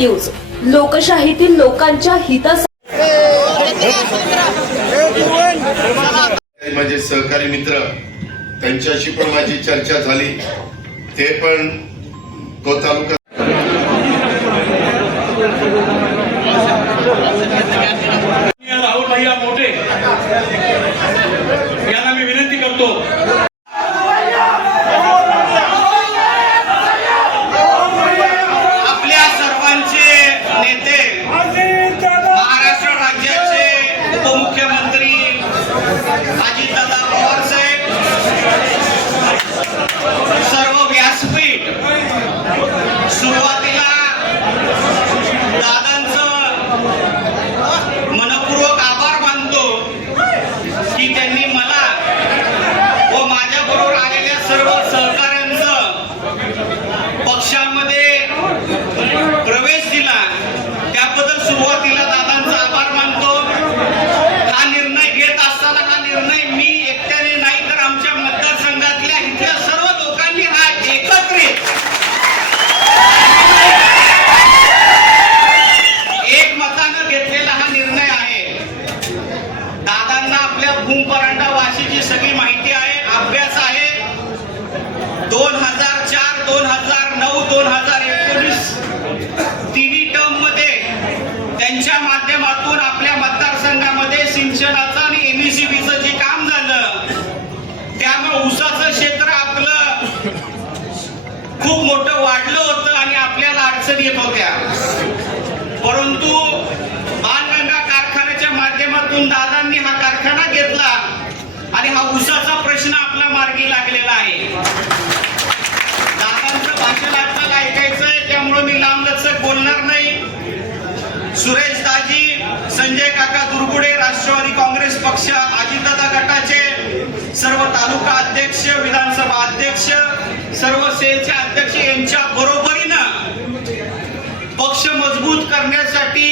News. लोकशाहीतील लोकांच्या हितासाठी माझे सहकारी मित्र त्यांच्याशी पण माझी चर्चा झाली. ते पण तो तालुका राहुल भैया मोठे. वाढलं होतं आणि आपल्याला अडचणी येत होत्या. परंतु बाणगंगा कारखान्याच्या माध्यमातून दादांनी हा कारखाना घेतला आणि हा उसाचा प्रश्न आपला मार्गी लागलेला आहे. दादांचं भाषण आपल्याला ऐकायचंय त्यामुळे मी लांबलचक बोलणार नाही. सुरेश दाजी संजय काका दुर्गुडे राष्ट्रवादी काँग्रेस पक्ष अजितदादा गटाचे सर्व तालुका अध्यक्ष विधानसभा अध्यक्ष सर्व सेलचे अध्यक्ष यांच्या बरोबरीनं पक्ष मजबूत करण्यासाठी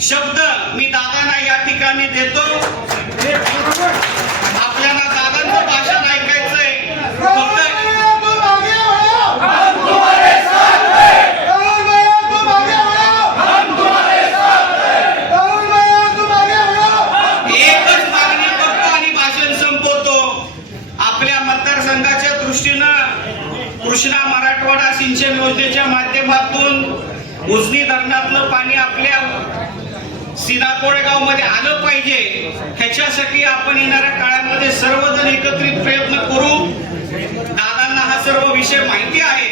शब्द मी दादांना या ठिकाणी देतो आपल्याला दादांचं भाषण ऐकायचंय फक्त एकच मागणी करतो आणि भाषण संपवतो आपल्या मतदारसंघाच्या दृष्टीनं कृष्णा मराठवाडा सिंचन योजनेच्या माध्यमातून उजनी धरणातलं पाणी आपल्या सिनाकोळेगावमध्ये आलं पाहिजे. ह्याच्यासाठी आपण येणाऱ्या काळामध्ये सर्वजण एकत्रित प्रयत्न करू. दादांना हा सर्व विषय माहिती आहे.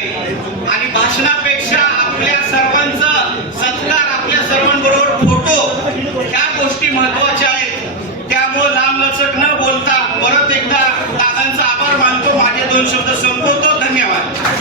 आणि भाषणापेक्षा आपल्या सर्वांचा सत्कार आपल्या सर्वांबरोबर फोटो ह्या गोष्टी महत्त्वाच्या आहेत. त्यामुळे लांब लचक न बोलता परत एकदा दादांचा आभार मानतो. माझे दोन शब्द संपवतो. धन्यवाद.